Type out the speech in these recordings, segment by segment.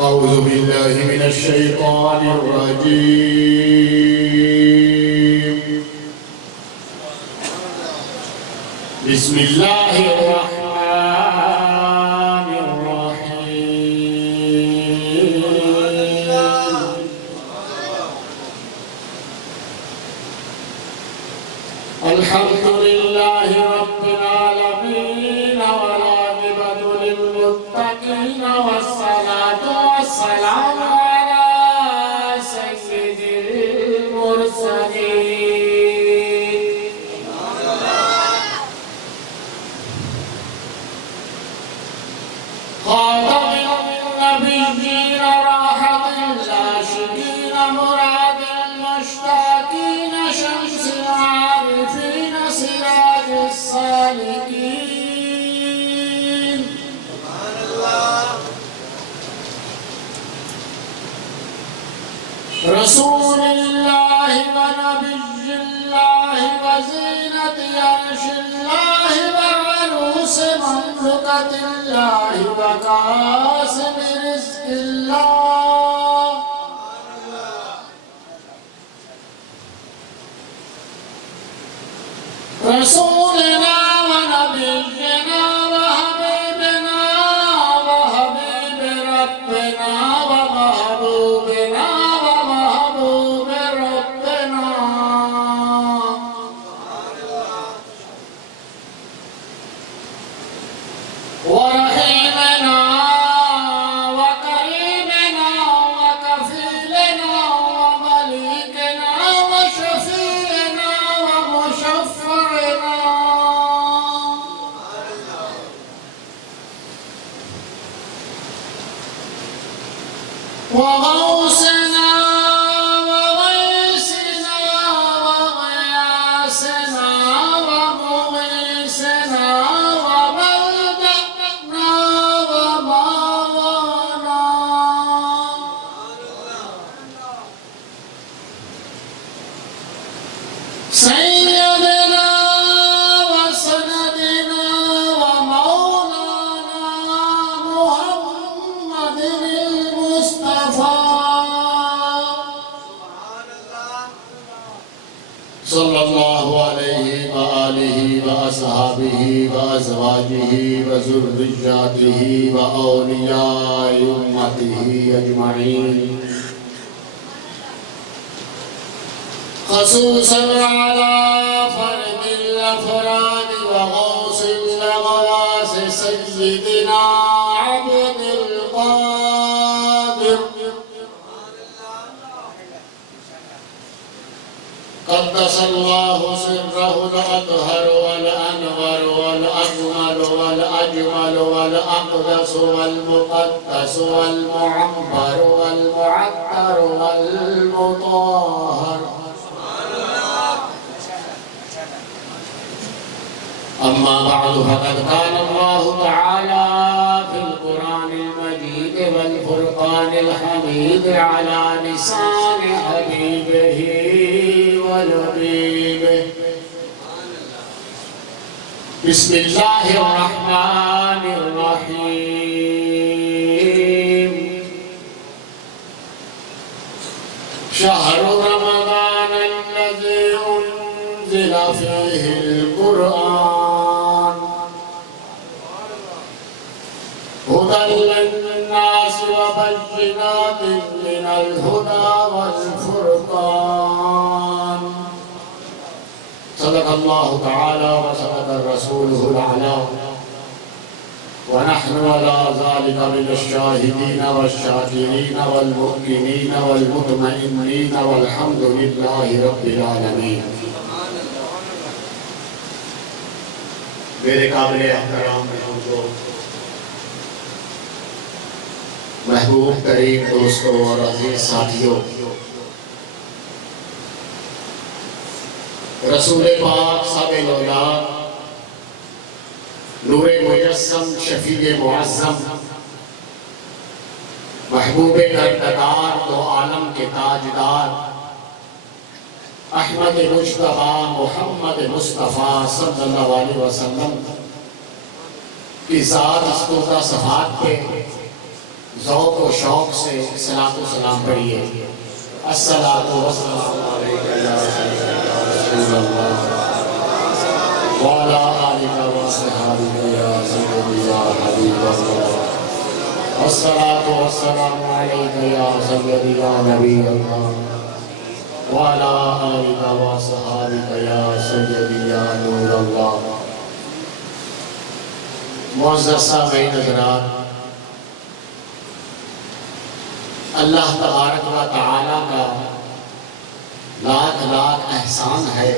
أعوذ بالله من الشيطان الرجيم. بسم الله الرحمن الرحيم. الحمد لله رب العالمين والعاقبة للمتقين والصلاة والسلام على سيد المرسلين خاتم النبيين راحة العاشقين مراد المشتاقين شمس العارفين سراج السالكين رسول الله ونبي الله وزينة عرش الله وعروس مملكة الله وقاسم رزق الله رسولنا ونبينا وحبيبنا وحبيب ربنا ومحبوبنا ومحبوب ربنا ورحيمنا وكريمنا وكفيلنا ومليكنا وشفيعنا ومشفعنا وغوثنا وغيثنا وغياثنا ومغيثنا وملجأنا ومأوانا سيدنا وسندنا ومولانا محمد المصطفى صلى الله عليه وآله وأصحابه وأزواجه وذرياته وأولياء أمته أجمعين خصوصا على فرد الأفراد وغوث الأغواث سيدنا عبد القادر قدس الله سره الأطهر والأنور والأكمل والأجمل والأقدس والمقدس والمعمر والمعطر والمطهر أما بعد فقد قال الله تعالى في القرآن المجيد والفرقان الحميد على لسان حبيبه ولبيبه بسم الله الرحمن الرحيم شهر رمضان الذي أنزل فيه القرآن هدى للناس وبينات من الهدى والفرقان صدق الله تعالى وصدق رسوله الأعلى ونحن على ذلك من الشاهدين والشاكرين والمؤمنين والمطمئنين والحمد لله رب العالمين میرے قابل احترام بزرگوں محبوب کریم دوستوں اور عزیز ساتھیوں رسول پاک صاحب الاولاد نور مجسم شفیع معظم محبوب گردگار دو عالم کے تاجدار احمد مجتبی محمد مصطفیٰ صلی اللہ علیہ وسلم کی ذات استوتا صفات پہ ذوق و شوق سے صلاۃ و سلام پڑھیے۔ الصلاۃ والسلام علیک یا رسول اللہ وعلی آلک وصحبہ یا سیدی یا حبیب اللہ۔ الصلاۃ والسلام علیک یا سیدی یا نبی اللہ وعلی آلک وصحبہ یا سیدی یا نور اللہ۔ معزز سامعین حضرات، اللہ تبارک و تعالی کا لاکھ لاکھ احسان ہے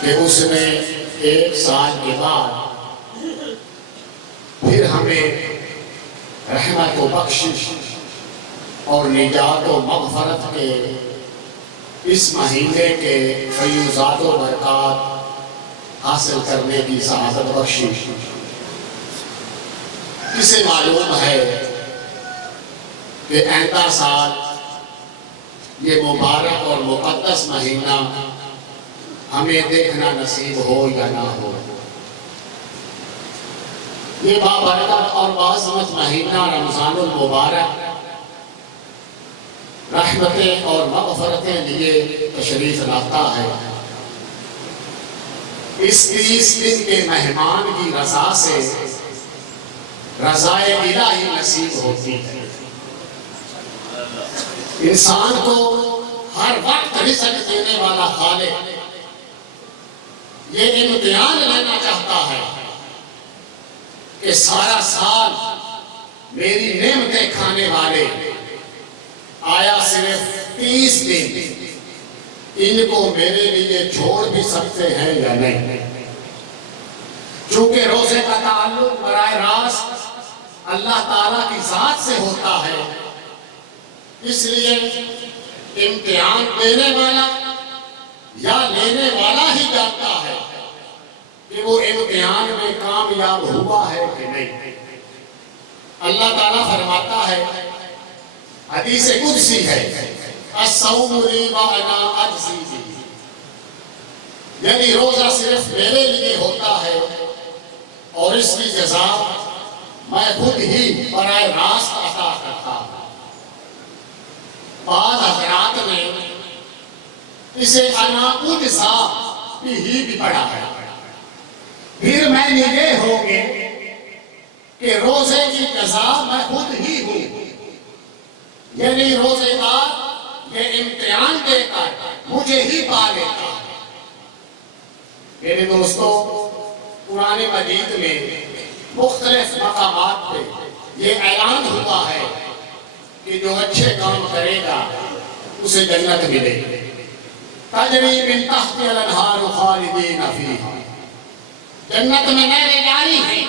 کہ اس نے ایک سال کے بعد پھر ہمیں رحمت و بخشش اور نجات و مغفرت کے اس مہینے کے فیوزات و برکات حاصل کرنے کی سعادت بخشی۔ اسے معلوم ہے کہ آئندہ سال یہ مبارک اور مقدس مہینہ ہمیں دیکھنا نصیب ہو یا نہ ہو۔ یہ بابرکت اور باعظمت مہینہ رمضان المبارک رحمتیں اور مغفرتیں لیے تشریف لاتا ہے۔ اس 30 دن کے مہمان کی رضا سے رضائے الہی نصیب ہوتی ہے۔ انسان کو ہر وقت رزق دینے والا خالق یہ امتحان لینا چاہتا ہے کہ سارا سال میری نعمتیں کھانے والے آیا صرف 30 دن ان کو میرے لیے چھوڑ بھی سکتے ہیں یا نہیں۔ چونکہ روزے کا تعلق براہ راست اللہ تعالیٰ کی ذات سے ہوتا ہے، اس لیے امتحان دینے والا یا لینے والا ہی جانتا ہے کہ وہ امتحان میں کامیاب ہوا ہے کہ نہیں۔ اللہ تعالیٰ فرماتا ہے، حدیث قدسی ہے، الصوم لی وانا اجزی بہ، یعنی روزہ صرف میرے لیے ہوتا ہے اور اس کی جزا میں خود ہی براہ راست عطا کرتا ہوں۔ بعض حضرات نے اسے انا اجزا بہ بھی پڑھا ہے۔ پھر میں یہ ہوگے کہ روزے کی جزا میں خود ہی ہوں، یعنی روزے دار یہ امتحان دے کر مجھے ہی پا لیتا ہے۔ میرے دوستو، قرآن مجید میں مختلف مقامات پہ یہ اعلان ہوا ہے کہ جو اچھے کام کرے گا اسے جنت ملے گی۔ تجری من تحتہا الانہار خالدین فیہا، جنت میں نہریں جاری ہیں،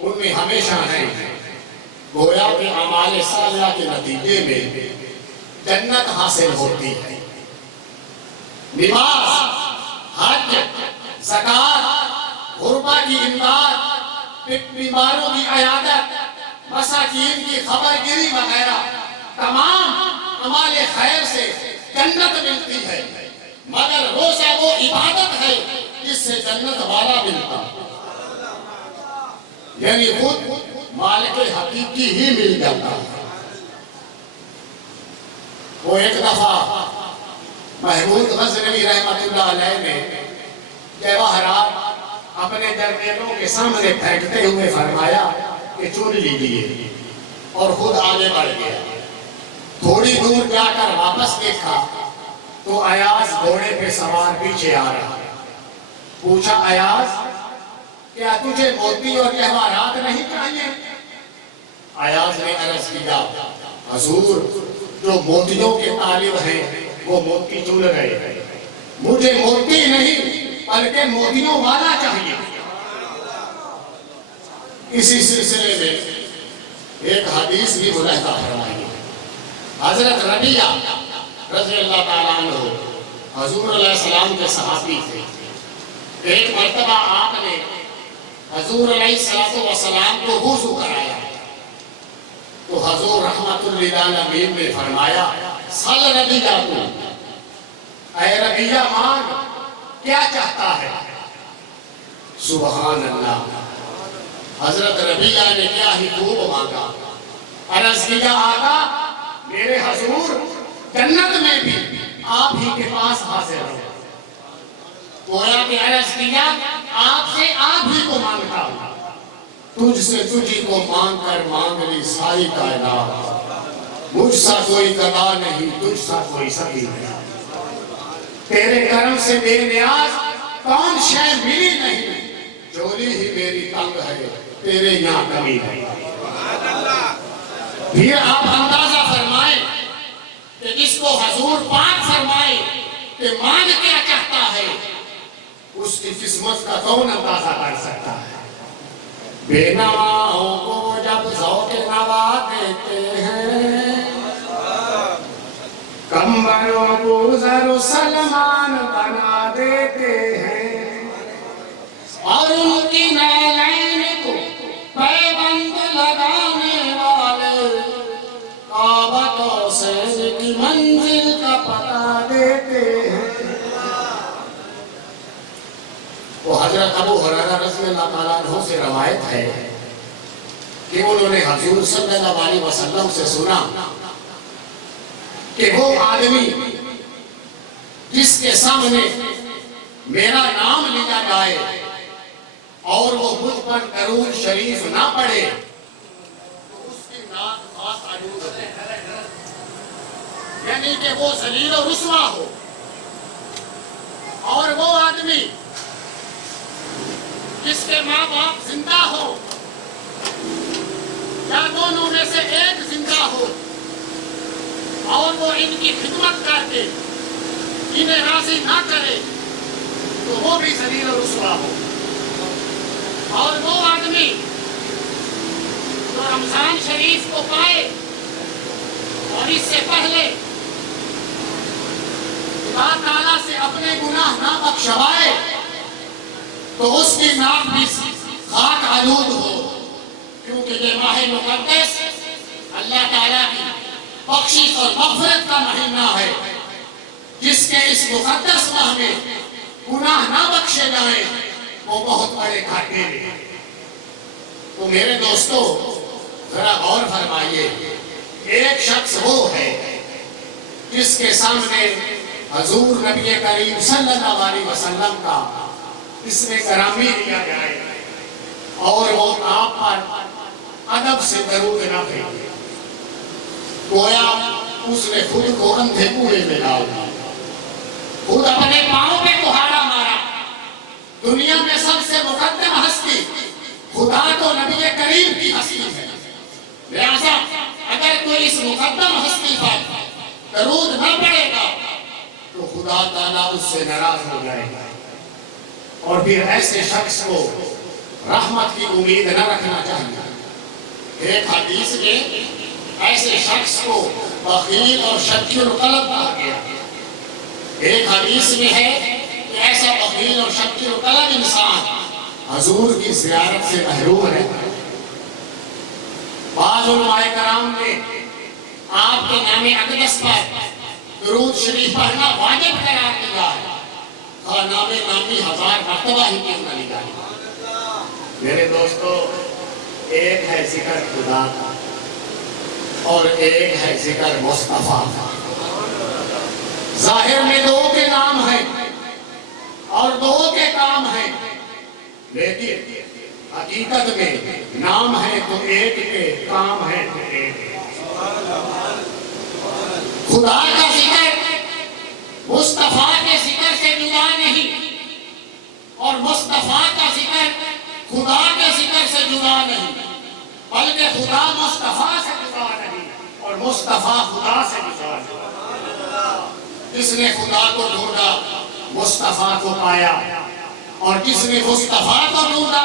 ان میں ہمیشہ ہیں۔ گویا کہ اعمال صالحہ کے نتیجے میں جنت حاصل ہوتی ہے۔ نماز، حج، زکوٰۃ، غربا کی امداد، بیماروں کی عیادت، مساکین کی خبر گیری وغیرہ تمام اعمال خیر سے جنت ملتی ہے، مگر روزہ وہ عبادت ہے جس سے جنت والا ملتا ہے، یعنی خود مالک حقیقی ہی مل جاتا ہے۔ وہ ایک دفعہ محمود غزنوی رحمت اللہ علیہ نے جواہرات اپنے جرنیلوں کے سامنے پھینکتے ہوئے فرمایا کہ چن لیجیے، اور خود آگے بڑھ گیا۔ تھوڑی دور جا کر واپس دیکھا تو ایاز گھوڑے پہ سوار پیچھے آ رہا ہے۔ پوچھا، ایاز کیا تجھے موتی اور جواہرات نہیں چاہیے؟ ایاز نے عرض کیا، حضور جو موتیوں کے طالب ہیں وہ موتی چن رہے ہیں، مجھے موتی نہیں بلکہ موتیوں والا چاہیے۔ اسی سلسلے میں ایک حدیث بھی ملاحظہ فرمائیے۔ حضرت ربیعہ رضی اللہ تعالیٰ عنہ حضور علیہ السلام کے صحابی تھے۔ ایک مرتبہ آپ نے حضور علیہ السلام کو وضو کرایا تو حضور رحمت للعالمین نے فرمایا، سل ربیعہ کو، اے ربیعہ مانگ، کیا چاہتا ہے؟ سبحان اللہ، حضرت ربیہ نے کیا ہی خوب مانگا، عرض کیا آقا میرے حضور جنت میں بھی آپ ہی کے پاس حاضر ہو، گویا کہ عرض کیا آپ سے آپ ہی کو مانگتا ہوں، تجھ سے تجھی کو مانگ کر مانگ لی ساری کائنات، مجھ سا کوئی قضا نہیں تجھ سا کوئی سبھی نہیں، تیرے کرم سے بے نیاز کون شے ملی نہیں، جولی ہی میری تنگ ہے تیرے یہاں کمی ہے۔ پھر آپ اندازہ فرمائیں کہ جس کو حضور پاک فرمائے کہ مانگ کیا چاہتا ہے، اس کی قسمت کا کون اندازہ کر سکتا ہے؟ بے نواؤں کو جب ذوق نوا دیتے ہیں، کمبروں کو زر و سلمان بنا دیتے ہیں، اور ان کی نالین کو پیبند لگانے والے کعبہ سے کی منزل کا پتہ دیتے ہیں۔ وہ حضرت ابو ہریرہ رضی اللہ تعالیٰ عنہ سے روایت ہے کہ انہوں نے حضور صلی اللہ علیہ وسلم سے سنا کہ وہ آدمی جس کے سامنے میرا نام لیا جائے اور وہ مجھ پر درود شریف نہ پڑھے تو اس کی ناک خاص آلود ہے، یعنی کہ وہ ذلیل و رسوا ہو۔ اور وہ آدمی جس کے ماں باپ زندہ ہو یا دونوں میں سے ایک زندہ ہو اور وہ ان کی خدمت کر کے انہیں راضی نہ کرے تو وہ بھی ذلیل و رسوا ہو۔ اور وہ آدمی جو رمضان شریف کو پائے اور اس سے پہلے اللہ تعالیٰ سے اپنے گناہ نہ بخشوائے تو اس کی ناک بھی خاک آلود ہو، کیونکہ یہ ماہ مقدس اللہ تعالیٰ کی بخشش اور مغفرت کا مہینہ ہے، جس کے اس مقدس ماہ میں گناہ نہ بخشے جائیں وہ بہت بڑے گھاٹے میں۔ تو میرے دوستو ذرا غور فرمائیے، ایک شخص وہ ہے جس کے سامنے حضور نبی کریم صلی اللہ علیہ وسلم کا اس میں گرامی دیا جائے اور وہ آپ پر ادب سے درود نہ پھینکے، گویا اس نے خود کو اندھے کنویں میں ڈال دیا، خود اپنے پاؤں پہ کہاڑا مارا۔ دنیا میں سب سے مقدم ہستی خدا تو نبی کریم کی ہستی ہے، لہذا اگر کوئی اس مقدم ہستی پر درود نہ پڑے گا تو خدا تعالیٰ اس سے ناراض ہو جائے گا، اور پھر ایسے شخص کو رحمت کی امید نہ رکھنا چاہیے۔ ایک حدیث میں ایسے شخص کو بخیل اور شکی القلب کہا گیا۔ ایک حدیث میں ہے کہ ایسا بخیل اور شکی القلب انسان حضور کی زیارت سے محروم ہے۔ بعض علماء کرام نے آپ کے نام اقدس پر درود شریف پڑھنا واجب قرار دیا ہے، اور نام نامی 1000 مرتبہ ہی کیوں نہ لیا ہے۔ میرے دوستو، ایک ہے ذکر خدا کا اور ایک ہے ذکر مصطفیٰ کا۔ ظاہر میں دو کے نام ہیں اور دو کے کام ہیں، لیکن حقیقت میں نام ہے تو ایک کے، کام ہے تو ایک۔ خدا کا ذکر مصطفیٰ کے ذکر سے جدا نہیں، اور مصطفیٰ کا ذکر خدا کے ذکر سے جدا نہیں، بلکہ خدا مصطفیٰ سے جدا نہیں اور مصطفیٰ خدا سے جدا نہیں۔ جس نے خدا کو ڈھونڈا مصطفیٰ کو پایا، اور جس نے مصطفیٰ کو ڈھونڈا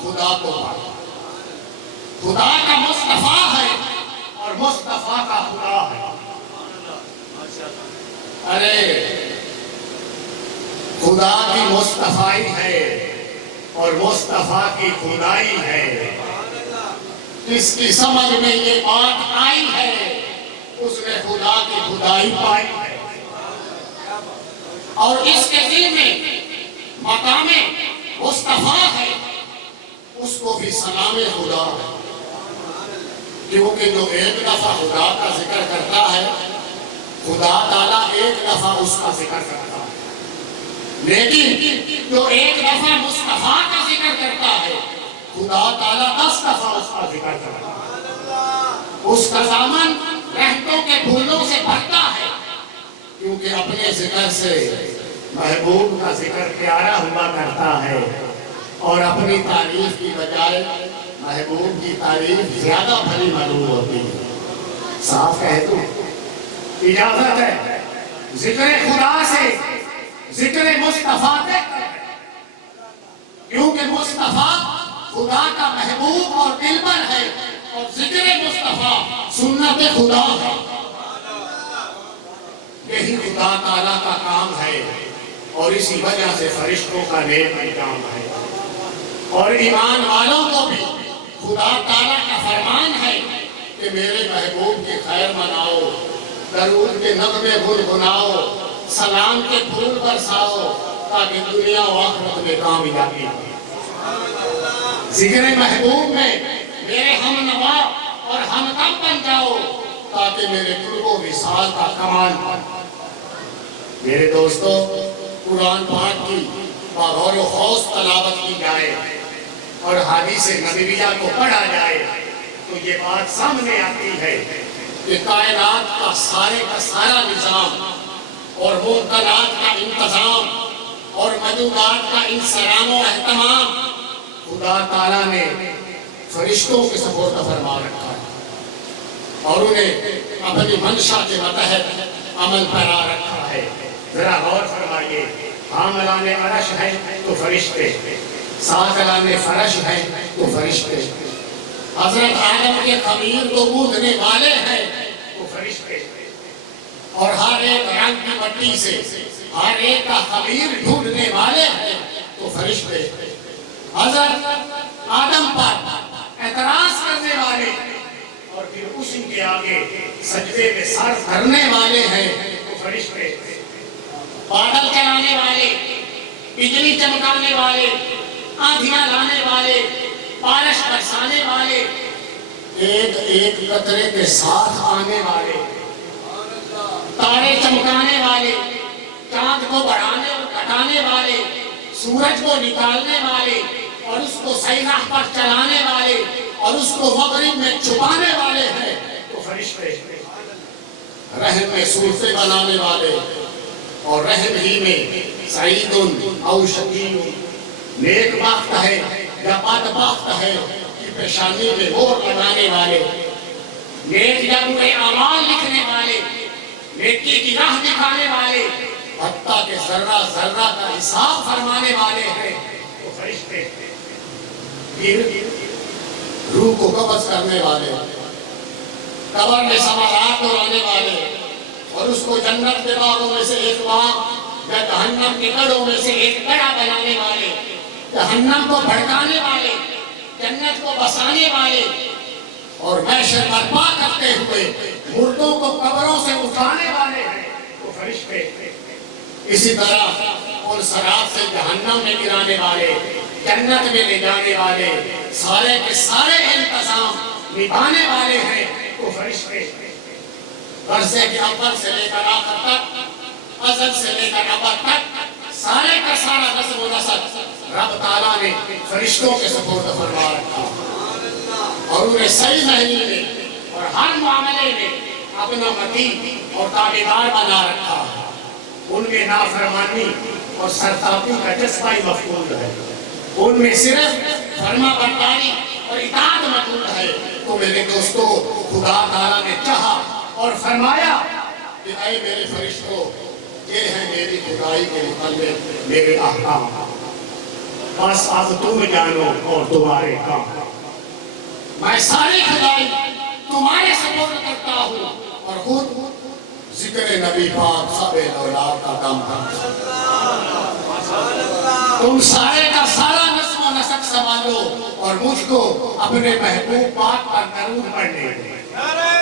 خدا کو پایا۔ خدا کا مصطفیٰ ہے اور مصطفیٰ کا خدا ہے۔ ارے خدا کی مصطفیٰ ہے اور مصطفیٰ کی خدائی ہے۔ جس کی سمجھ میں یہ بات آئی ہے اس نے خدا کی خدائی پائی ہے، اور اس کے دل میں مقام مصطفیٰ ہے، اس کو بھی سلام خدا ہے، کیونکہ جو ایک دفعہ خدا کا ذکر کرتا ہے خدا تعالیٰ ایک دفعہ اس کا ذکر کرتا ہے، لیکن جو ایک دفعہ مصطفیٰ کا ذکر کرتا ہے خدا تعالیٰ 10 دفعہ اس کا ذکر کرتا ہے۔ اس کا دامن رحمتوں کے پھولوں سے بھرتا ہے، کیونکہ اپنے ذکر سے محبوب کا ذکر پیارا ہوا کرتا ہے، اور اپنی تعریف کی بجائے محبوب کی تعریف زیادہ بھلی معلوم ہوتی ہے۔ صاف کہہ دوں، اجازت ہے ذکر خدا سے ذکر مصطفیٰ بہتر ہے، کیونکہ مصطفیٰ خدا کا محبوب اور دلبر ہے، اور ذکر مصطفیٰ سنت خدا ہے۔ یہی خدا تعالیٰ کا کام ہے، اور اسی وجہ سے فرشتوں کا نیک انجام ہے، اور ایمان والوں کو بھی خدا تعالیٰ کا فرمان ہے کہ میرے محبوب کی خیر مناؤ، درود کے نغمے گنگناؤ، سلام کے پھول برساؤ، تاکہ دنیا و آخرت میں کامیابی ہو۔ ذکر محبوب میں میرے ہم نوا اور ہم دم بن جاؤ، تاکہ میرے قرب و وصال کا کمال پائے۔ میرے دوستو، قرآن پاک کی بغور و خوص تلاوت کی جائے اور حدیث نبویہ کو پڑھا جائے تو یہ بات سامنے آتی ہے کہ کائنات کا سارا نظام اور ممکنات کا انتظام اور موجودات کا انسرام و اہتمام خدا تعالیٰ نے فرشتوں کے سپرد فرما رکھا ہے، اور انہیں اپنی منشا کے متحد عمل پیرا رکھا ہے۔ ذرا غور فرمائیے، حاملان عرش ہے تو فرشتے، ساکلان فرش ہے تو فرشتے، حضرت آدم کے خمیر کو گوندھنے والے ہیں تو فرشتے، اور ہر ایک رنگ کی مٹی سے ہر ایک کا خمیر ڈھونڈنے والے ہیں تو فرشتے، حضرت آدم پر اعتراض کرنے والے اور پھر اسی کے آگے سجدے میں سر دھرنے والے ہیں تو فرشتے، بادل چلانے والے، بجلی چمکانے والے، آندھیاں لانے والے، بارش برسانے والے، ایک ایک قطرے کے ساتھ آنے والے، تارے چمکانے والے، چاند کو بڑھانے اور گھٹانے والے، سورج کو نکالنے والے اور اس کو صحیح راہ پر چلانے والے اور اس کو مغرب میں چھپانے والے ہیں تو فرشتے، رحم میں صورتیں بنانے والے اور رحم ہی میں سعید او شقی، نیک بخت ہے یا بدبخت ہے کہ پیشانی میں مہر لگانے والے، نیک یا برے اعمال لکھنے والے، نیکی کی راہ دکھانے والے، حتیٰ کہ ذرہ ذرہ کا حساب فرمانے والے ہیں تو فرشتے، پھر روح کو قبض کرنے والے، قبر میں سوالات دہرانے والے اور اس کو جنت کے باغوں میں سے ایک باغ یا جہنم کے گڑھوں میں سے ایک گڑھا بنانے والے، جہنم کو بھڑکانے والے، جنت کو بسانے والے، اور محشر برپا کرتے ہوئے مردوں کو قبروں سے اٹھانے والے ہیں تو فرشتے، اسی طرح ان صراط سے جہنم میں گرانے والے، جنت میں لے جانے والے، سارے کے سارے انتظام نبھانے والے ہیں تو فرشتے، ورثے کے اول سے لے کر آخر تک، ازل سے لے کر ابد تک، سارے کا سارا نظم و نسق رب تعالیٰ نے فرشتوں کے سپرد فرما رکھا، اور انہیں صحیح معنی میں اور ہر معاملے میں اپنا متی اور تابعدار بنا رکھا، ان میں نافرمانی اور سرتاپی کا جذبہ ہی مفقود ہے، ان میں صرف فرما برداری اور اطاعت مطلوب ہے۔ تو میرے دوستو، خدا تعالیٰ نے چاہا اور فرمایا کہ اے میرے فرشتوں، یہ ہے میری خدائی کے متعلق میرے احکام، بس اب تم جانو اور تمہارے کام، میں ساری خدائی تمہارے سپرد کرتا ہوں، اور خود ذکر نبی پاک سب اولاد کا کام کرتا ہوں۔ تم سارے کا سارا نظم و نسق سنبھالو اور مجھ کو اپنے محبوب پاک پر درود پڑھنے دو۔ نعرہ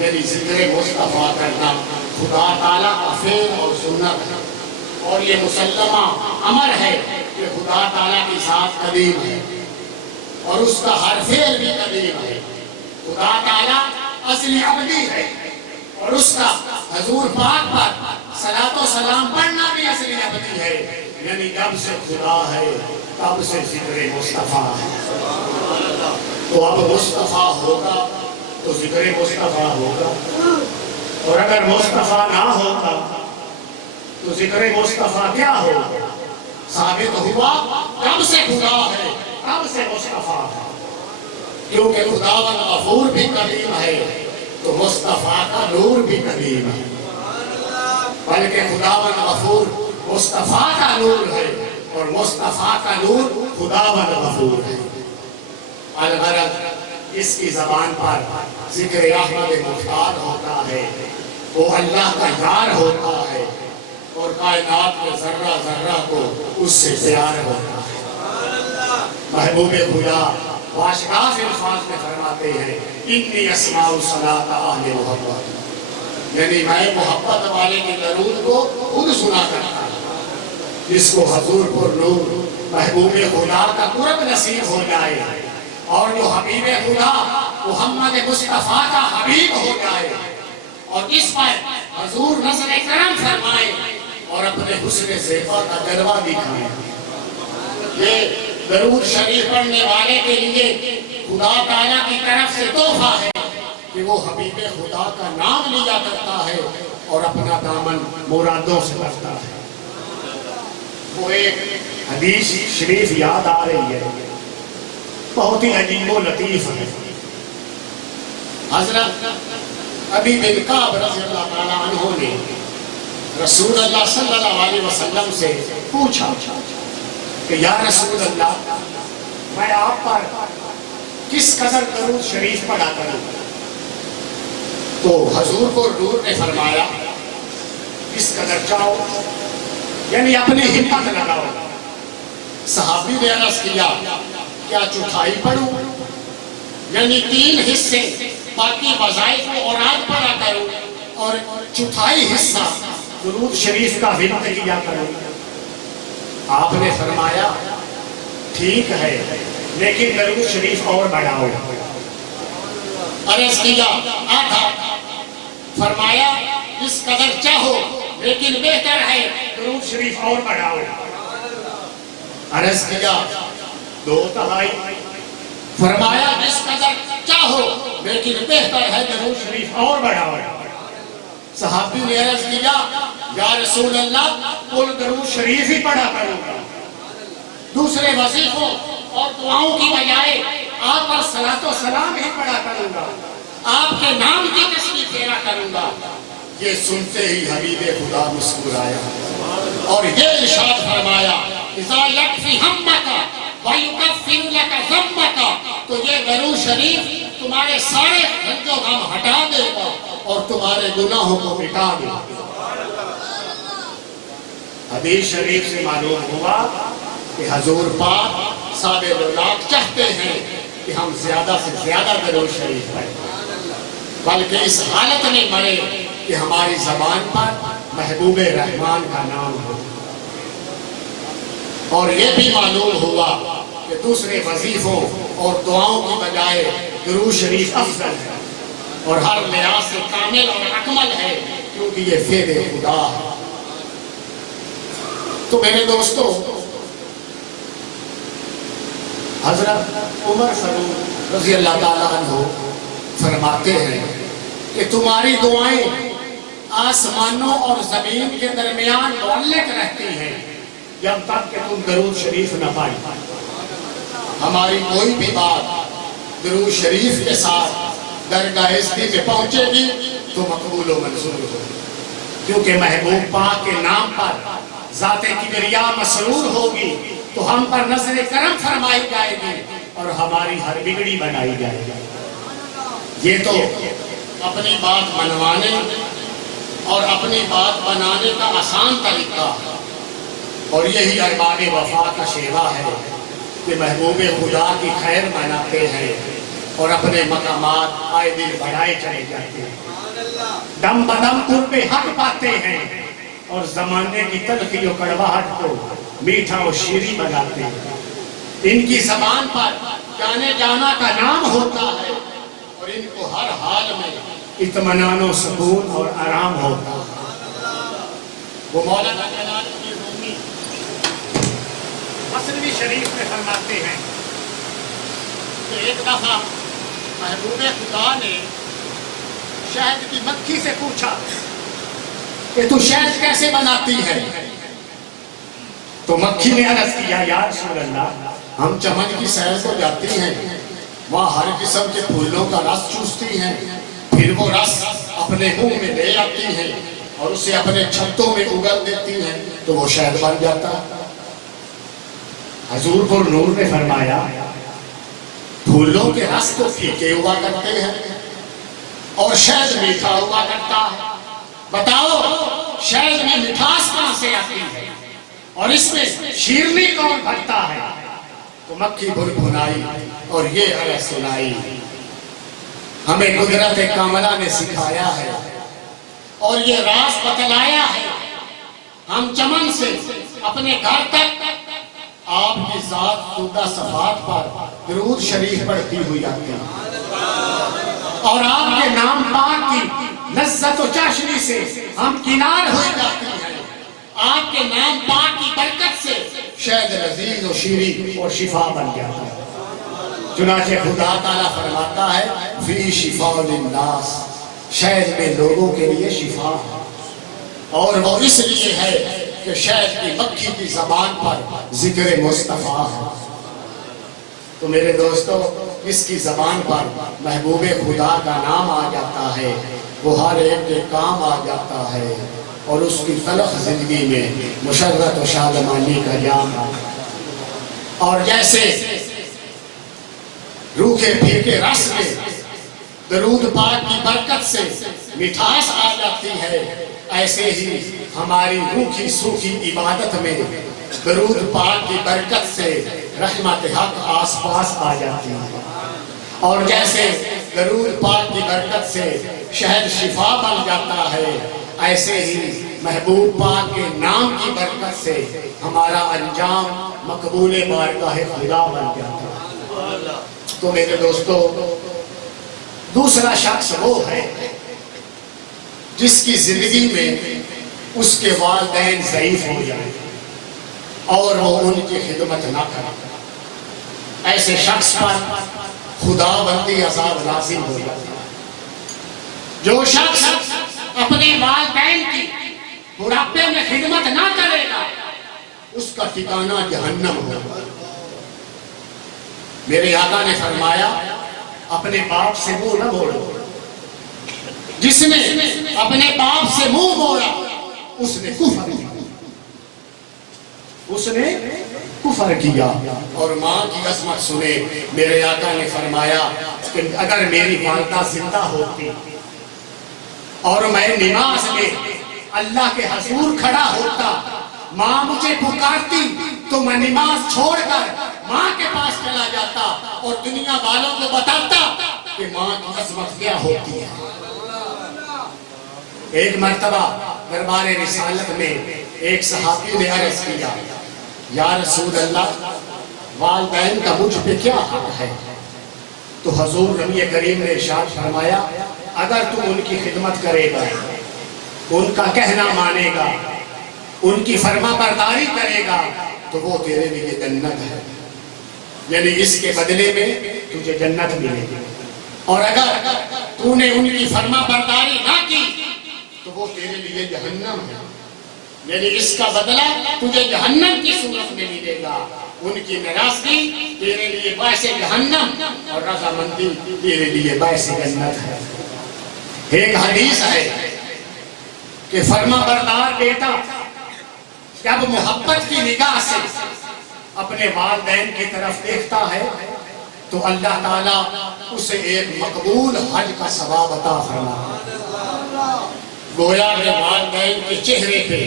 یعنی ذکر مصطفیٰ کرنا خدا تعالیٰ کا فعل اور سنت ہے، اور یہ مسلمہ امر ہے کہ خدا تعالیٰ کی ذات قدیم ہے اور اس کا ہر فعل بھی قدیم ہے۔ خدا تعالیٰ اصل ابدی ہے اور اس کا حضور پاک پر صلاۃ و سلام پڑھنا بھی اصل ابدی ہے، یعنی جب سے خدا ہے تب سے ذکر مصطفیٰ ہے۔ تو اب مصطفیٰ ہوگا تو ذکر مصطفیٰ ہوگا، اور اگر مصطفیٰ نہ ہوگا تو ذکر مصطفیٰ کیا ہوگا؟ ثابت ہوا جب سے خدا ہے تب سے مصطفیٰ ہے، کیونکہ خداوند غفور بھی قدیم ہے تو مصطفیٰ کا نور بھی قدیم ہے، بلکہ خداوند غفور مصطفیٰ کا نور ہے اور مصطفیٰ کا نور خداوند غفور ہے۔ الغرض اس کی زبان پر ذکر احمد مختار ہوتا ہے، وہ اللہ کا یار ہوتا ہے اور کائنات میں ذرہ ذرہ کو اس سے پیار ہوتا ہے۔ محبوب خدا واشگاف الفاظ میں فرماتے ہیں انی اسماء صلاۃ اہل محبت، یعنی میں محبت والے کی درود کو خود سنا کرتا ہوں، جس کو حضور پر نور محبوب خدا کا قرب نصیب ہو جائے اور جو حبیب خدا محمد مصطفیٰ کا حبیب ہو جائے اور اس پر حضور نظر کرم فرمائے اور اپنے حسن زیبا کا جلوہ دکھائے۔ یہ درود شریف پڑھنے والے کے لیے خدا تعالیٰ کی طرف سے تحفہ ہے کہ وہ حبیب خدا کا نام لیا کرتا ہے اور اپنا دامن مرادوں سے بھرتا ہے۔ وہ ایک حدیث شریف یاد آ رہی ہے، بہت ہی عجیب و لطیف ہے۔ حضرت ابی بن کعب رضی اللہ تعالیٰ عنہ نے رسول اللہ صلی اللہ علیہ وسلم سے پوچھا کہ یا رسول اللہ، میں آپ پر کس قدر درود شریف پڑھا کروں؟ تو حضور کو نور نے فرمایا کس قدر چاہو، یعنی اپنی ہمت لگاؤ۔ صحابی نے عرض کیا کیا چوتھائی پڑھوں، یعنی 3 حصے باقی وظائف و اوراد پڑھا کروں اور چوتھائی حصہ درود شریف کا ورد کیا کروں؟ آپ نے فرمایا ٹھیک ہے، لیکن درود شریف اور بڑھاؤ۔ عرض کیا آدھا، فرمایا اس قدر چاہو لیکن بہتر ہے درود شریف اور بڑھاؤ۔ عرض کیا 2/3، فرمایا جس قدر چاہو لیکن بہتر ہے درود شریف اور بڑھاؤ۔ صحابی نے عرض کیا یا رسول اللہ، کل درود شریف ہی پڑھا کروں گا، دوسرے وظیفوں اور دعاؤں کی بجائے آپ پر صلاۃ و سلام ہی پڑھا کروں گا، آپ کے نام کی تسبیح پھیرا کروں گا۔ یہ سنتے ہی حبیب خدا مسکرایا اور یہ ارشاد فرمایا اذا یکفی ہمک ویکفر لک ذمک، تو یہ درود شریف تمہارے سارے رنج و غم ہٹا دے گا اور تمہارے گناہوں کو مٹا دے گا۔ حدیث شریف سے معلوم ہوا کہ حضور پاک صاحب الولاق چاہتے ہیں کہ ہم زیادہ سے زیادہ درود شریف پڑھیں، بلکہ اس حالت میں مرے کہ ہماری زبان پر محبوب رحمان کا نام ہو۔ اور یہ بھی معلوم ہوا کہ دوسرے وظیفوں اور دعاؤں کی بجائے درود شریف افضل ہے اور ہر لحاظ سے کامل اور اکمل ہے، کیونکہ یہ فعل خدا ہے۔ تو میرے دوستو، حضرت عمر فاروق رضی اللہ تعالیٰ عنہ فرماتے ہیں کہ تمہاری دعائیں آسمانوں اور زمین کے درمیان معلق رہتی ہیں جب تک کہ تم درود شریف نہ پڑھیں۔ ہماری کوئی بھی بات درود شریف کے ساتھ درگاہ ہستی میں پہنچے گی تو مقبول و منظور ہوگی، کیونکہ محبوب پاک کے نام پر ذات کبریا مسرور ہوگی تو ہم پر نظر کرم فرمائی جائے گی اور ہماری ہر بگڑی بنائی جائے گی۔ یہ تو اپنی بات منوانے اور اپنی بات بنانے کا آسان طریقہ ہے، اور یہی ارباب وفا کا شیوا ہے کہ محبوب خدا کی خیر مناتے ہیں اور اپنے مقامات آئے دن بڑھائے چلے جاتے ہیں، دم بدم قرب حق پاتے ہیں اور زمانے کی تلخی و کڑواہٹ کو میٹھا و شیریں بناتے ہیں۔ ان کی زبان پر جانے جانا کا نام ہوتا ہے اور ان کو ہر حال میں اطمینان و سکون اور آرام ہوتا ہے۔ وہ مولانا جلال الدین رومی مثنوی شریف میں فرماتے ہیں کہ ایک دفعہ محبوب خدا نے شہد کی مکھی سے پوچھا کہ تو شہد کیسے بناتی ہے؟ تو مکھی نے عرض کیا یا رسول اللہ، ہم چمن کی سیر کو جاتی ہیں، وہاں ہر قسم کے پھولوں کا رس چوستی ہیں، پھر وہ رس اپنے منہ میں لے آتی ہیں اور اسے اپنے چھتوں میں اگل دیتی ہیں تو وہ شہد بن جاتا ہے۔ حضور پر نور نے فرمایا پھولوں کے رس تو پھیکے ہوا کرتے ہیں اور شہد میٹھا ہوا کرتا ہے، بتاؤ شہد میں مٹھاس کہاں سے آتی ہے اور اس میں شیرنی کون بھرتا ہے؟ تو مکھی بھنبھنائی اور یہ عرض سنائی، ہمیں قدرت کاملہ نے سکھایا ہے اور یہ راز بتلایا ہے، ہم چمن سے اپنے گھر تک آپ کی ذات خودہ صفات پر درود شریف پڑھتی ہوئی آتی ہے اور آپ کے نام پاک کی لذت و چاشنی سے ہم کنار ہوئے جاتے ہیں، آپ کے نام پاک کی برکت سے شہد لذیذ و شیریں اور شفا بن جاتا ہے۔ چنانچہ خدا تعالیٰ فرماتا ہے فی شفاء للناس، شہد میں لوگوں کے لیے شفا ہے اور وہ اس لیے ہے کہ شہد کی مکھی کی زبان پر ذکر مصطفیٰ ہے۔ تو میرے دوستو، اس کی زبان پر محبوب خدا کا نام آ جاتا ہے، وہ ہر ایک کے کام آ جاتا ہے اور اس کی تلخ زندگی میں مشرت و شادمانی کا جام آ جاتا ہے۔ اور جیسے روکھے پھیکے رس میں درود پاک کی برکت سے مٹھاس آ جاتی ہے، ایسے ہی ہماری روکھی سوکھی عبادت میں درود پاک کی برکت سے رحمت حق آس پاس آ جاتی ہے، اور جیسے درود پاک کی برکت سے شہد شفا بن جاتا ہے، ایسے ہی محبوب پاک کے نام کی برکت سے ہمارا انجام مقبول بارگاہ خدا بن جاتا ہے۔ تو میرے دوستو، دوسرا شخص وہ ہے جس کی زندگی میں اس کے والدین ضعیف ہو جائیں اور وہ ان کی خدمت نہ کرے، ایسے شخص پر خدا بندی عذاب نازل ہو جاتا ہے۔ جو شخص اپنے والدین کی بڑھاپے میں خدمت نہ کرے گا اس کا ٹھکانہ جہنم ہوگا۔ میرے آقا نے فرمایا اپنے باپ سے منہ نہ موڑو، جس نے اپنے باپ سے منہ موڑا اس نے کفر کیا، اس نے کفر کیا۔ اور ماں کی عظمت سنے، میرے آقا نے فرمایا کہ اگر میری والدہ زندہ ہوتی اور میں نماز میں اللہ کے حضور کھڑا ہوتا، ماں مجھے پکارتی تو میں نماز چھوڑ کر ماں کے پاس چلا جاتا اور دنیا والوں کو بتاتا کہ ماں کی عظمت کیا ہوتی ہے۔ ایک مرتبہ دربار رسالت میں ایک صحابی نے عرض کیا یا رسول اللہ، والدین کا مجھ پہ کیا حق ہے؟ تو حضور نبی کریم نے ارشاد فرمایا اگر تم ان کی خدمت کرے گا، ان کا کہنا مانے گا، ان کی فرما برداری کرے گا تو وہ تیرے لیے جنت ہے، یعنی اس کے بدلے میں تجھے جنت ملے گی، اور اگر تو نے ان کی فرما برداری نہ کی تو وہ تیرے لیے جہنم ہے، یعنی اس کا بدلہ تجھے جہنم کی صورت میں ملے گا۔ ان کی ناراضگی تیرے لیے باعث جہنم اور رضامندی تیرے لیے باعث جنت ہے۔ ایک حدیث ہے کہ فرما بردار بیٹا جب محبت کی نگاہ سے اپنے والدین کی طرف دیکھتا ہے تو اللہ تعالیٰ اسے ایک مقبول حج کا ثواب عطا فرماتا ہے۔ گویا کہ والدین کے چہرے پہ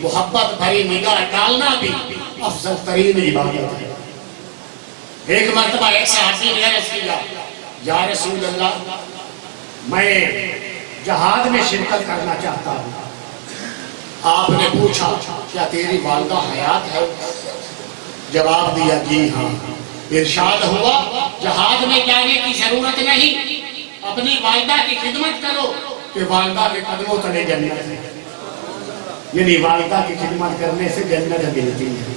محبت بھری نگاہ ڈالنا بھی افضل ترین عبادت ہے۔ ایک مرتبہ ایک صحابی نے عرض کیا یا رسول اللہ میں جہاد میں شرکت کرنا چاہتا ہوں۔ آپ نے پوچھا کیا تیری والدہ حیات ہے؟ جواب دیا جی ہاں۔ ارشاد ہوا جہاد میں جانے کی ضرورت نہیں، اپنی والدہ کی خدمت کرو کہ والدہ کے قدموں تلے جنت ہے، یعنی والدہ کی خدمت کرنے سے جنت ملتی ہے۔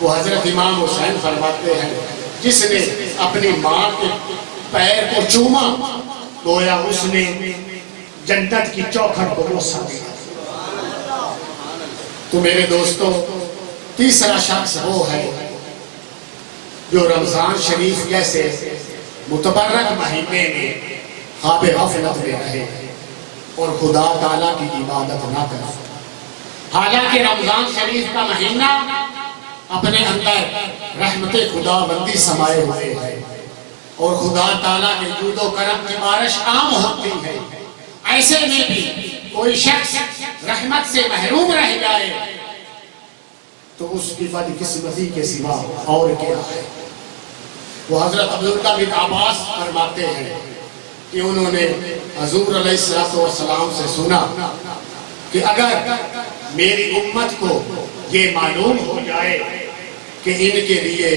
وہ حضرت امام حسین فرماتے ہیں جس نے اپنی ماں کے پیر کو چوما گویا اس نے جنت کی چوکھٹ کو بوسہ دیا۔ تو میرے دوستو تیسرا شخص وہ ہے جو رمضان شریف جیسے متبرک مہینے میں خواب غفلت میں رہے اور خدا تعالیٰ کی عبادت نہ کرے۔ حالانکہ رمضان شریف کا مہینہ اپنے اندر رحمت خدا بندی سمائے ہوئے ہے اور خدا تعالیٰ کے جود و کرم کی بارش عام ہوتی ہے، ایسے میں بھی کوئی شخص رحمت سے محروم رہ جائے تو اس کی بدقسمتی کے سوا اور کیا ہے۔ وہ حضرت عبداللہ بن عباس فرماتے ہیں کہ انہوں نے حضور علیہ السلام سے سنا کہ اگر میری امت کو یہ معلوم ہو جائے کہ ان کے لیے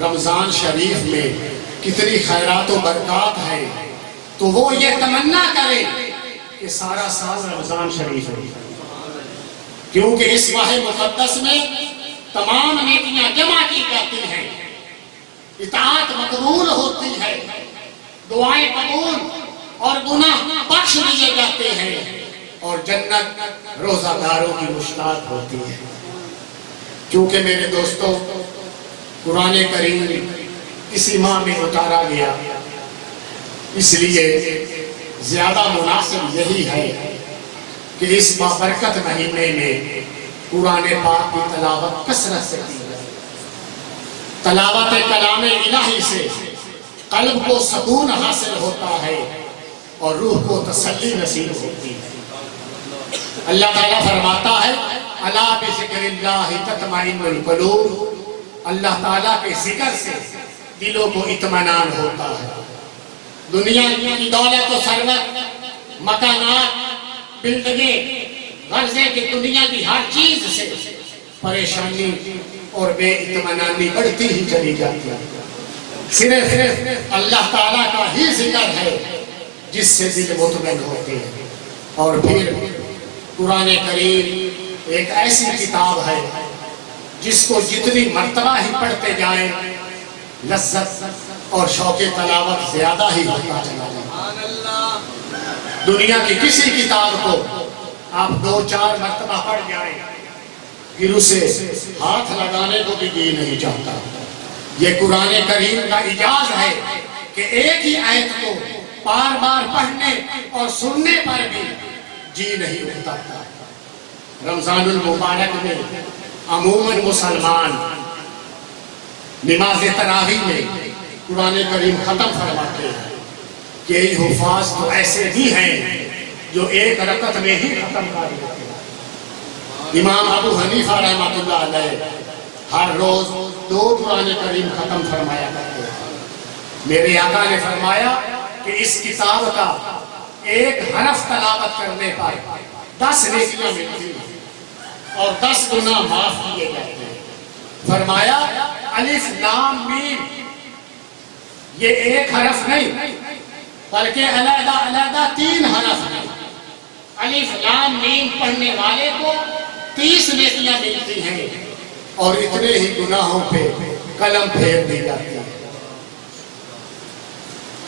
رمضان شریف میں کتنی خیرات و برکات ہے تو وہ یہ تمنا کرے کہ سارا سال رمضان شریف ہے، کیونکہ اس ماہ مقدس میں تمام نیکیاں جمع کی جاتی ہیں، اطاعت مقبول ہوتی ہے، دعائیں قبول اور گناہ بخش لیے جاتے ہیں اور جنت روزہ داروں کی مشتاق ہوتی ہے۔ کیونکہ میرے دوستو قرآن کریم اسی ماہ میں اتارا گیا، اس لیے زیادہ مناسب یہی ہے کہ اس بابرکت مہینے میں قرآن پاک کی تلاوت کثرت سے کی جائے۔ تلاوت کلام الہی سے قلب کو سکون حاصل ہوتا ہے اور روح کو تسلی نصیب ہوتی ہے۔ اللہ تعالیٰ فرماتا ہے الا بذکر اللہ تطمئن القلوب، اللہ تعالیٰ کے ذکر سے دلوں کو اطمینان ہوتا ہے۔ دنیا کی دولت و ثروت، مکانات، بلڈنگیں، غرضے کی دنیا کی ہر چیز سے پریشانی اور بے اطمینانی بڑھتی ہی چلی جاتی ہے۔ صرف اللہ تعالیٰ کا ہی ذکر ہے جس سے دل مطمئن ہوتے ہیں۔ اور پھر قرآن کریم ایک ایسی کتاب ہے جس کو جتنی مرتبہ ہی پڑھتے جائیں لذت اور شوق تلاوت زیادہ ہی ہوتا چلا جائے۔ دنیا کی کسی کتاب کو آپ 2-4 مرتبہ پڑھ جائیں پھر اسے ہاتھ لگانے کو بھی جی نہیں چاہتا۔ یہ قرآن کریم کا اعجاز ہے کہ ایک ہی آیت کو بار بار پڑھنے اور سننے پر بھی جی نہیں ہوتا۔ رمضان المبارک میں عموماً مسلمان نماز تراویح میں قرآن کریم ختم فرماتے ہیں کہ حفاظ تو ایسے بھی ہیں جو ایک رکعت میں ہی ختم کر دیتے ہیں۔ امام ابو حنیفہ رحمۃ اللہ علیہ ہر روز 2 قرآن کریم ختم فرمایا کرتے ہیں۔ میرے آقا نے فرمایا کہ اس کتاب کا ایک حرف تلاوت کرنے پر 10 نیکیاں ملتی ہیں اور 10 گناہ معاف کیے جاتے ہیں۔ فرمایا الف لام میم، یہ ایک حرف نہیں بلکہ علیحدہ علیحدہ 3 حرف ہیں۔ الف لام میم پڑھنے والے کو 30 نیکیاں ملتی ہیں اور اتنے ہی گناہوں پہ قلم پھیر دی جاتی ہے۔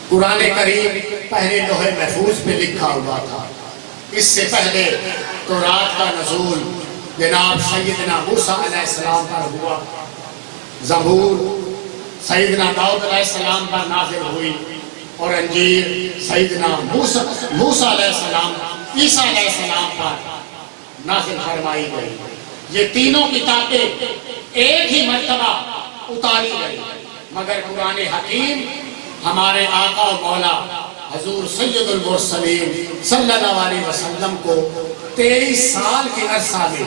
قرآن کریم پہلے لوح محفوظ پہ لکھا ہوا تھا، اس سے پہلے تورات کا نزول جناب سیدنا موسیٰ علیہ السلام پر ہوا، زبور سیدنا داؤد علیہ السلام پر نازل ہوئی اور انجیل سیدنا موسیٰ علیہ السلام عیسیٰ علیہ السلام پر نازل فرمائی گئی۔ یہ تینوں کتابیں ایک ہی مرتبہ اتاری گئی، مگر قرآن حکیم ہمارے آقا و مولا حضور سید المرسلین صلی اللہ علیہ وسلم کو 23 سال کے عرصہ میں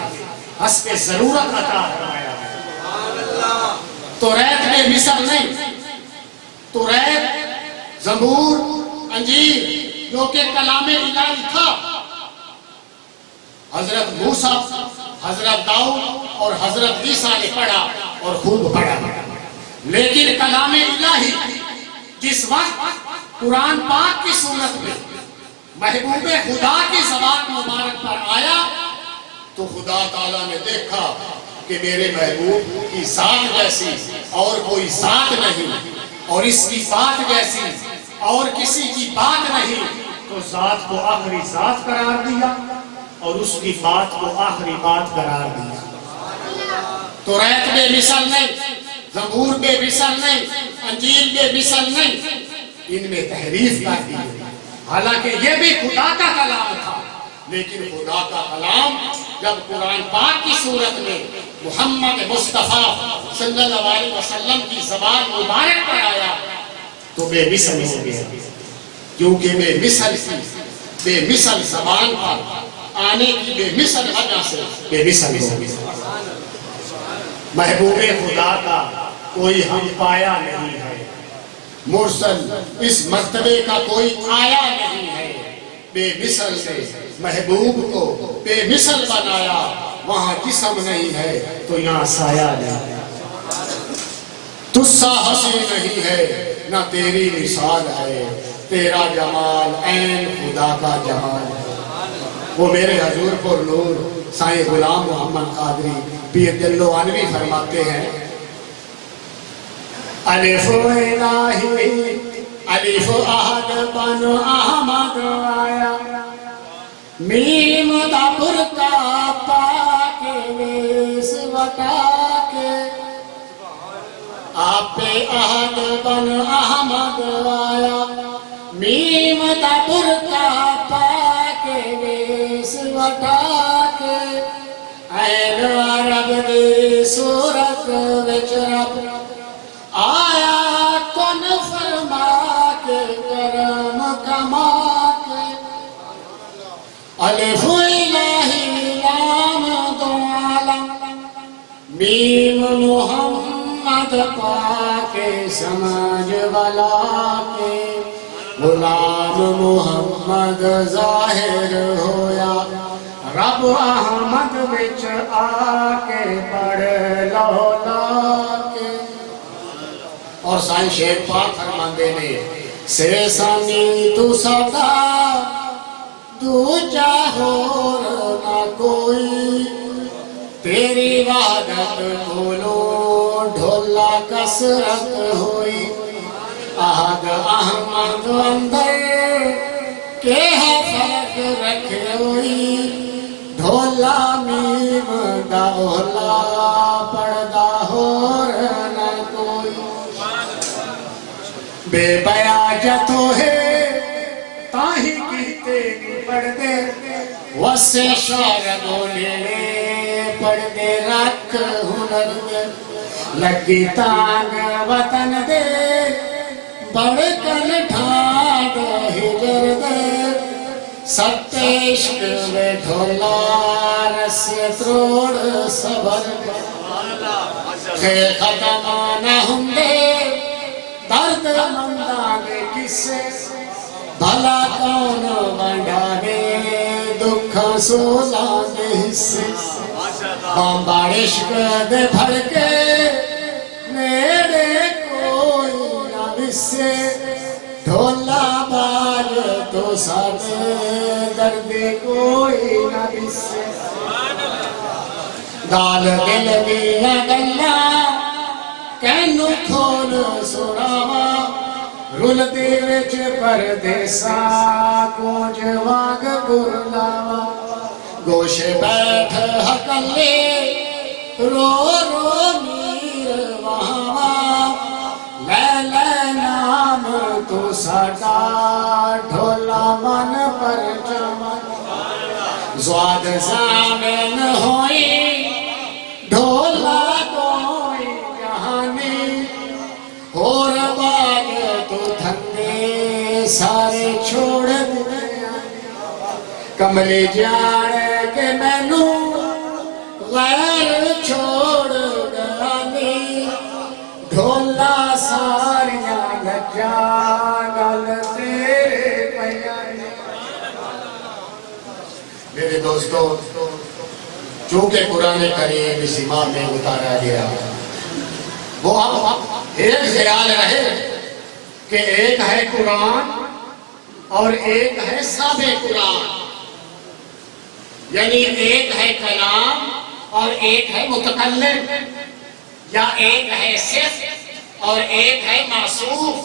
حسب ضرورت عطا فرمایا ہے۔ توریت میں مثل نہیں، توریت زبور، انجیل جو کہ کلام الہی تھا، حضرت موسیٰ، حضرت داؤد اور حضرت عیسیٰ نے پڑھا اور خوب پڑھا. لیکن کلام الہی جس وقت قرآن پاک کی صورت میں محبوب خدا کی زبان مبارک پر آیا تو خدا تعالیٰ نے دیکھا کہ میرے محبوب کی ذات جیسی اور کوئی ذات نہیں، اور اس کی بات جیسی اور کسی کی بات نہیں، تو ذات کو آخری ذات قرار دیا اور اس کی بات کو آخری بات قرار دیا. تو ریت بے مثل نہیں، زبور بے مثل نہیں، انجیل بے مثل نہیں، ان میں تحریف کر دی. حالانکہ یہ بھی خدا کا کلام تھا، لیکن خدا کا کلام جب قرآن پاک کی صورت میں محمد مصطفیٰ صلی اللہ علیہ وسلم کی زبان مبارک پر آیا تو بے مثل ہو گیا. کیونکہ بے مثل زبان پر آنے کی بے مثل وجہ سے بے مثل ہو گیا. محبوب خدا کا کوئی ہم پایا نہیں ہے، مرسل اس مرتبے کا کوئی آیا نہیں ہے. بے مثل سے محبوب کو بے مثل بنایا. وہاں جسم نہیں ہے تو یہاں سایہ نہیں ہے. تجھ سا ہنسی نہیں ہے نہ تیری مثال ہے، تیرا جمال عین خدا کا جمال ہے. وہ میرے حضور پر نور سائیں غلام محمد قادری پیر دلو انوی فرماتے ہیں، الف الہی الف احد بن احمد آیا، میم دا برکا پاک ویس وٹا کے، آپ احد بن احمد آیا، میم دا برکا پاک ویس وٹا کے، عین عرب دی صورت وچ رب آیا، کن فرما کے کرم کما کے، الف الہی لام دو عالم، میم محمد پاک سمجھ والا کے، غلام محمد ظاہر ہویا، رب احمد وچ آ کے پڑھ لو لا کے. اور سائن شیر پاک فرماندے نے، سے سانی تو سدا دوجا ہور نہ کوئی، تیری وحدت کولو ڈھولا کسرت ہوئی، احد احمد اندر کہ ہے فرق رکھے ہوئی، ڈھولا میم دا اولا پڑدا ہور نہ کوئی. بے بیاجتو ہے تاہی کیتے نہیں پڑھتے، وسے شارگو لیڑے پڑھتے رکھ ہنر دے، لگی تانگ وطن دے بڑکن ڈھاڈ ہجر دے، ستے عشق میں ڈھولا رسی تروڑ صبر دے، خے ختمانہ ہم دے درد مندانے کسے، بھلا کون بڑھانے دکھا سولانے حصے، بامبار عشق دے بھر کے میرے کوئی نہ بسے، ڈھولا بار تو سانے درد کوئی نہ بسے. دال دل دیا گلہ کینو کھول سناوا، رول دے وچ پردیسا کونج واگ گرلاوا، گوش بیٹھ حکلے رو رو میر وہاں، لے لے نام تو ساڈا ڈھولا من پر چمن، زواد زامن ہوئی ڈھولا کوئی جہانی، اور باغ تو دھندے سارے چھوڑ دے، کملی جان کے مینو غیر چھوڑ گانی، ڈھولا ساریاں لجا گل دوستو چونکہ قرآن کریم اس ماہ میں اتارا گیا، وہ اب ایک خیال رہے کہ ایک ہے قرآن اور ایک ہے سابق قرآن، یعنی ایک ہے کلام اور ایک ہے متکلم، یا ایک ہے صفت اور ایک ہے موصوف،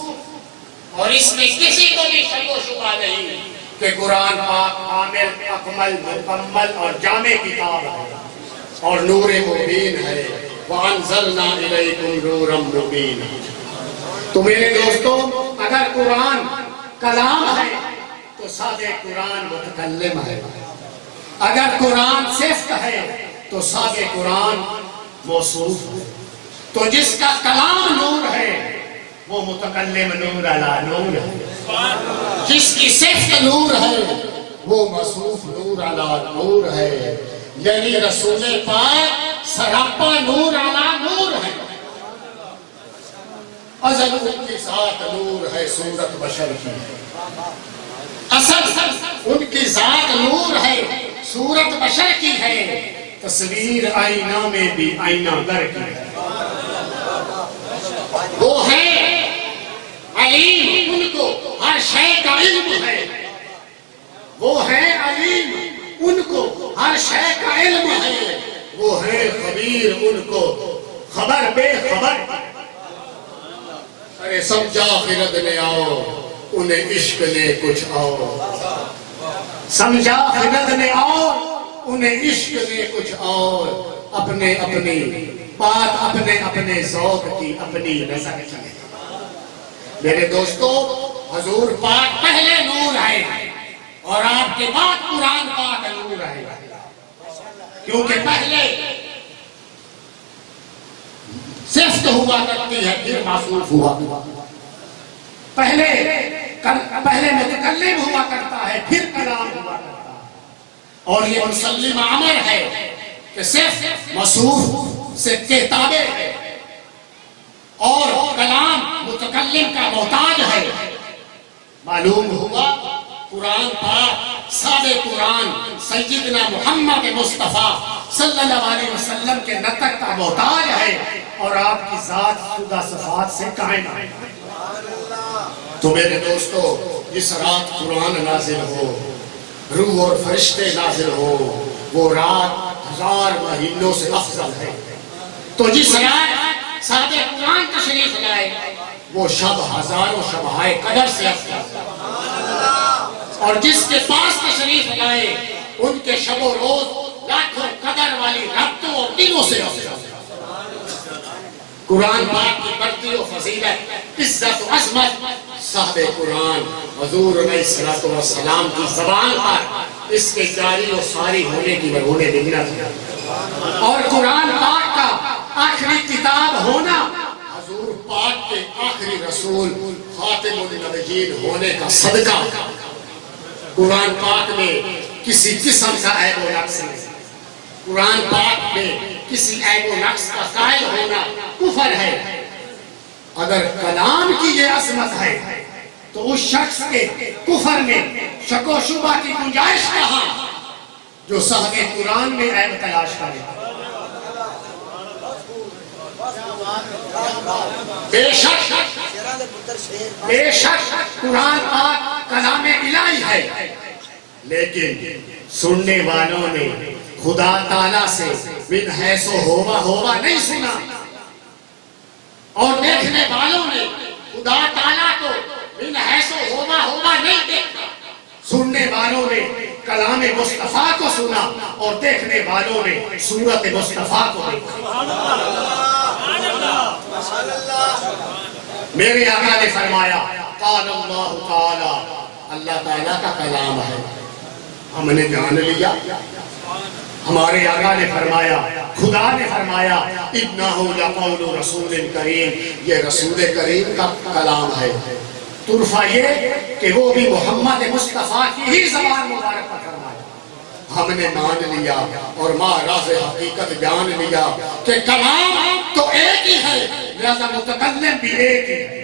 اور اس میں کسی کو بھی شک و شبہ نہیں کہ قرآن پاک کامل، اکمل، مکمل اور جامع کتاب ہے اور نور مبین ہے، وَأَنزَلْنَا إِلَيْكُمْ نُورًا مُبِينًا۔ تو میرے دوستو، اگر قرآن کلام ہے تو سابق قرآن متکلم ہے، اگر قرآن صفت ہے تو سابق قرآن موصوف ہے۔ تو جس کا کلام نور ہے وہ متکلم نور علی نور ہے، جس کی صفت نور ہے وہ موصوف نور علی نور ہے، یعنی رسول پاک سراپا نور علی نور ہے۔ ازل ان کی ذات نور ہے، صورت بشر کی ہے، اصل ان کی ذات نور ہے، صورت بشر کی ہے، تصویر آئینہ میں بھی آئینہ گر کی ہے۔ وہ ہے علیم، ان کو ہر شے کا علم ہے، وہ ہے علیم، ان کو ہر شے کا علم ہے، وہ ہے خبیر، ان کو خبر بے خبر۔ ارے سمجھا خرد نے آؤ، انہیں عشق نے کچھ آؤ، سمجھا خرد نے آؤ، انہیں عشق نے کچھ اور، اپنے اپنی بات، اپنے اپنے ذوق کی اپنی نظر کی۔ میرے دوستو، حضور پاک پہلے نور ہے اور آپ کے بعد قرآن پاک نور ہے، کیونکہ پہلے صفت ہوا کرتی ہے پھر موصوف ہوا، پہلے متکلم ہوا کرتا ہے پھر کلام ہوا کرتا ہے، اور یہ مسلم امر ہے کہ صرف موصوف سے تابع ہے اور کلام متکلم کا محتاج ہے۔ معلوم ہوا قرآن پاک سابق قرآن سیدنا محمد مصطفیٰ صلی اللہ علیہ وسلم کے نطق کا محتاج ہے اور آپ کی ذات خدا صفات سے قائم ہے۔ تو میرے دوستو، جس رات قرآن نازل ہو، روح اور فرشتے نازل ہو، وہ رات 1000 مہینوں سے افضل ہے۔ تو جس رات سابق قرآن تشریف لائے، وہ شب ہزاروں شبہائے قدر سے افضل ہے، اور جس کے پاس تشریف لائے ان کے شب و روز لاکھوں قدر والی راتوں اور دنوں سے افضل ہے۔ قرآن پاک کی برکت و فضیلت، عزت و عظمت صاحب قرآن حضور علیہ السلام کی زبان پر اس کے جاری و ساری ہونے کی مرہون بنیاد ہے، اور قرآن پاک کا آخری کتاب ہونا، حضور پاک کے آخری رسول خاتم النبیین ہونے کا صدقہ۔ قرآن پاک میں کسی قسم کا عیب و نقص نہیں، قرآن پاک میں کسی عیب و نقص کا قائل ہونا کفر ہے۔ اگر کلام کی یہ عظمت ہے تو اس شخص کے کفر میں شک و شبہ کی گنجائش کہاں جو صاحب قرآن میں عیب تلاش کرے۔ بے شک قرآن پاک کلام الہی ہے، لیکن سننے والوں نے خدا تعالیٰ سے من حیث و ہوبا نہیں سنا، اور دیکھنے والوں نے خدا تعالیٰ کو من حیث و ہوبا نہیں دیکھا۔ سننے والوں نے کلام مصطفیٰ کو سنا اور دیکھنے والوں نے صورت مصطفیٰ کو دیکھا۔ میرے آقا نے فرمایا، قال اللہ تعالی، اللہ تعالیٰ کا کلام ہے، ہم نے جان لیا۔ ہمارے آقا نے فرمایا، خدا نے فرمایا، انہ لقول رسول کریم، یہ رسول کریم کا کلام ہے۔ طرفہ یہ کہ وہ بھی محمد مصطفیٰ کی ہی زبان مبارک پر فرمایا۔ ہم نے مان لیا اور ماں راز حقیقت جان لیا کہ کلام تو ایک ہی ہے، لہذا متکلم بھی ایک ہی ہے۔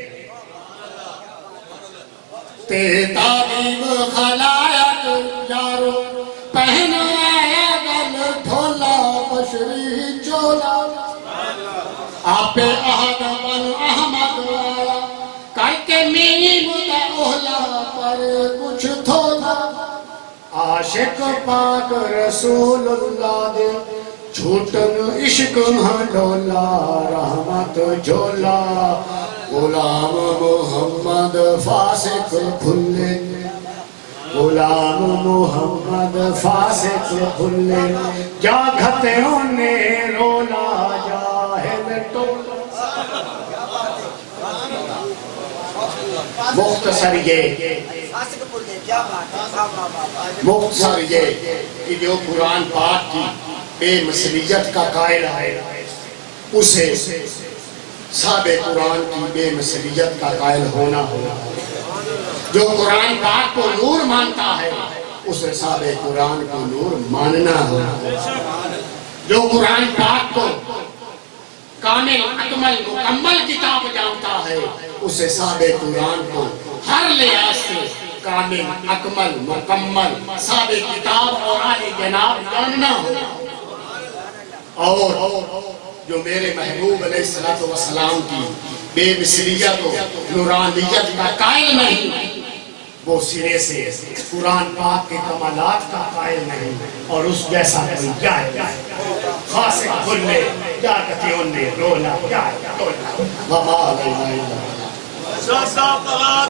تیری تعلیم خلائق یارو پہنائے بدری چولا آپ احد بن احمد والا کر کے میم دا اولا پر کچھ تھولا عاشق پاک رسول اللہ دے جھوٹن عشق ڈولا رحمت جھولا غلام محمد فاسق کھلے غلام محمد فاسق کھلے جا گھتوں نے رولا جاہل ٹولا مختصر یہ کہ جو قرآن پاک کی بے مثلیت کا قائل ہے اسے صاحب قرآن کی بے مثلیت کا قائل ہونا جو قرآن پاک کو نور مانتا ہے اسے صاحب قرآن کو نور ماننا ہونا جو قرآن پاک کو کامل اکمل مکمل کتاب جانتا ہے اسے صاحب قرآن کو ہر لحاظ سے کامل اکمل مکمل صاحب کتاب اور عالی جناب جاننا ہونا اور جو میرے محبوب علیہ السلام کی بے مثلیت و نورانیت کا قائل نہیں وہ سرے سے قرآن پاک کے کمالات کا قائل نہیں اور اس جیسا کوئی جائے خاص کھلے جا کتیوں نے رولا جائے تولا